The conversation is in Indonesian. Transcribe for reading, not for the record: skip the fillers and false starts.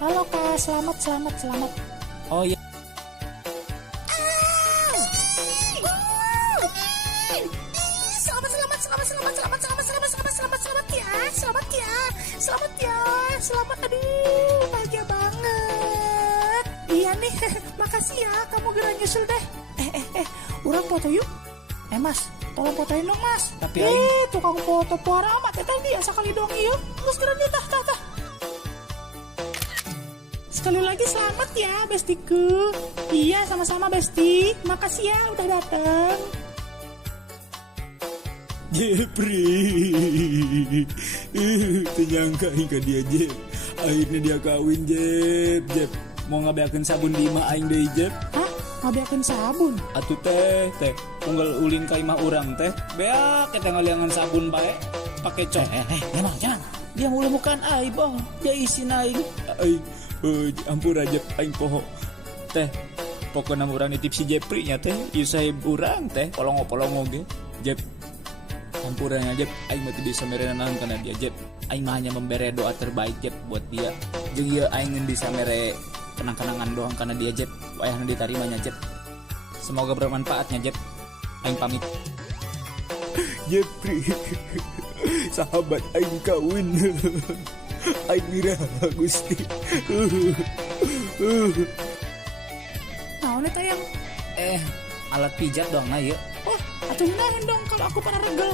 Halo Kak, selamat. Oh iya. Selamat, aduh, bahagia banget. Iya nih, makasih ya, kamu gerak nyusul deh. Urang foto yuk. Mas, tolong fotoin dong mas. Tapi aing tukang foto puara amat, tadi ya sekali dong yuk. Terus gerak nih, tah. Sekali lagi selamat ya, bestiku. Iya, sama-sama besti. Makasih ya udah datang. Jepri, ternyangka hingga dia Jep. Akhirnya dia kawin Jep. Mau ngabeakeun sabun di imah aing deui Jep. Hah? Ngabeakeun sabun? Atuh teh, unggal ulin ka imah urang teh. Beak kita ngaliangan sabun bae. Pakai cok. Jangan. Dia mulai bukan aib boh. Dia isin aing. Aing, ampura Jep aing poho. Teh, pokoknya urang nitip si Jepri nya teh. Ieu sahib urang teh, polongo ge. Jep. Hampuranya Jep, aing mah teu bisa merenang kana dia Jep. Aing mah hanya memberi doa terbaik Jep buat dia. Jeung ieu aing ngeun bisa mere kenang-kenangan doang kana dia Jep. Wayahna ditarimanya Jep. Semoga bermanfaatnya Jep. Aing pamit. Jepri, sahabat aing kawin. Aing mira Gusti. Naon eta yang? Alat pijat doang na ieu. Oh, atuh naon dong kalau aku pernah regel.